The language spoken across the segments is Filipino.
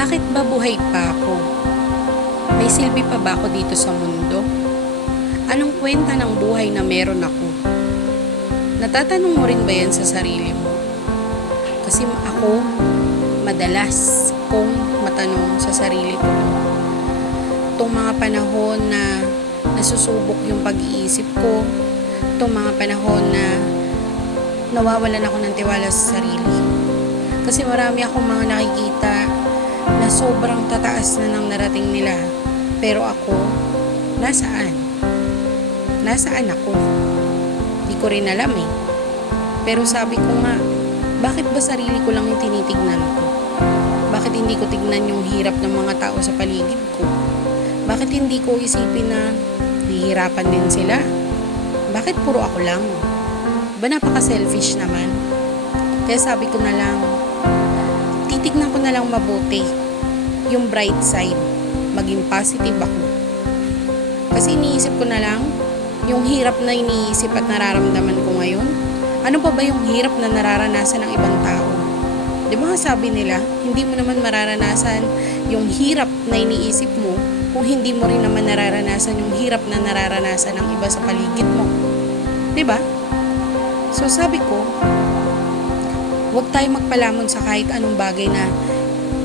Bakit ba buhay pa ako? May silbi pa ba ako dito sa mundo? Anong kwenta ng buhay na meron ako? Natatanong mo rin ba yan sa sarili mo? Kasi ako, madalas kong matanong sa sarili ko. Itong mga panahon na nasusubok yung pag-iisip ko, itong mga panahon na nawawalan ako ng tiwala sa sarili. Kasi marami akong mga nakikita na sobrang tataas na nang narating nila. Pero ako, nasaan? Nasaan ako? Di ko rin alam eh. Pero sabi ko nga, bakit ba sarili ko lang yung tinitignan ko? Bakit hindi ko tignan yung hirap ng mga tao sa paligid ko? Bakit hindi ko isipin na nahihirapan din sila? Bakit puro ako lang? Ba napaka-selfish naman? Kaya sabi ko na lang, titignan ko na lang mabuti yung bright side, maging positive ako. Kasi iniisip ko na lang yung hirap na iniisip at nararamdaman ko ngayon. Ano pa ba yung hirap na nararanasan ng ibang tao? Di ba sabi nila, hindi mo naman mararanasan yung hirap na iniisip mo kung hindi mo rin naman nararanasan yung hirap na nararanasan ng iba sa paligid mo. Di ba? So sabi ko, huwag tayo magpalamon sa kahit anong bagay na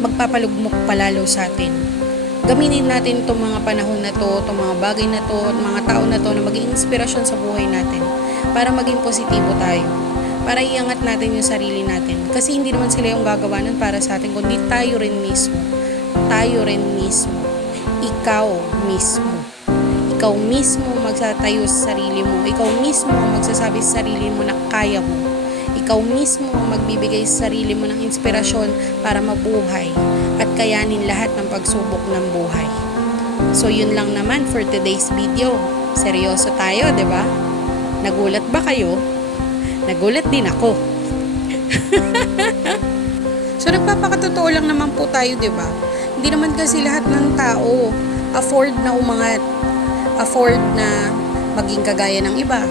magpapalugmok palalo sa atin. Gamitin natin itong mga panahon na to, itong mga bagay na to, mga tao na to na maging inspirasyon sa buhay natin para maging positibo tayo. Para iangat natin yung sarili natin. Kasi hindi naman sila yung gagawa nun para sa atin, kundi tayo rin mismo. Tayo rin mismo. Ikaw mismo. Ikaw mismo magsatayo sa sarili mo. Ikaw mismo magsasabi sa sarili mo na kaya mo. Ikaw mismo ang magbibigay sa sarili mo ng inspirasyon para mabuhay at kayanin lahat ng pagsubok ng buhay. So yun lang naman for today's video. Seryoso tayo, 'di ba? Nagulat ba kayo? Nagulat din ako. So nagpapakatotoo lang naman po tayo, 'di ba? Hindi naman kasi lahat ng tao afford na umangat, afford na maging kagaya ng iba,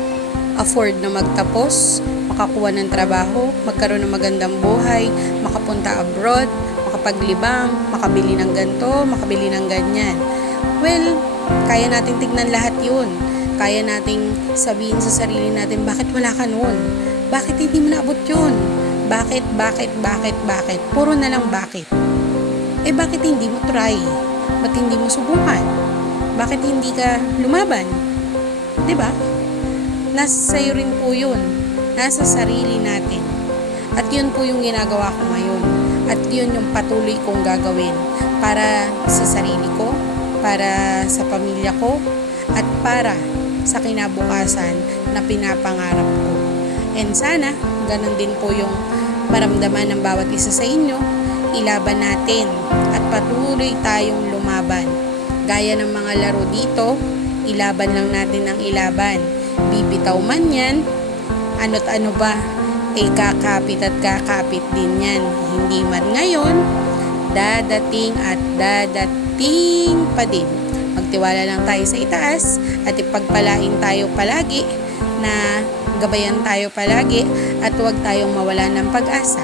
afford na magtapos, makakuha ng trabaho, magkaroon ng magandang buhay, makapunta abroad, makapaglibang, makabili ng ganito, makabili ng ganyan. Well, kaya natin tignan lahat yun. Kaya nating sabihin sa sarili natin, bakit wala ka nun? Bakit hindi mo naabot yun? Bakit? Puro na lang bakit. Eh bakit hindi mo try? Ba't hindi mo subukan? Bakit hindi ka lumaban? 'Di ba? Nasa sa'yo rin po yun. Nasa sarili natin. At yun po yung ginagawa ko ngayon. At yun yung patuloy kong gagawin para sa sarili ko, para sa pamilya ko, at para sa kinabukasan na pinapangarap ko. And sana, ganun din po yung maramdaman ng bawat isa sa inyo. Ilaban natin at patuloy tayong lumaban. Gaya ng mga laro dito, ilaban lang natin ang ilaban. Bibitaw man yan, ano't ano ba, kakapit at kakapit din yan. Hindi man ngayon, dadating at dadating pa din. Magtiwala lang tayo sa itaas at ipagpalain tayo palagi na gabayan tayo palagi at huwag tayong mawala ng pag-asa.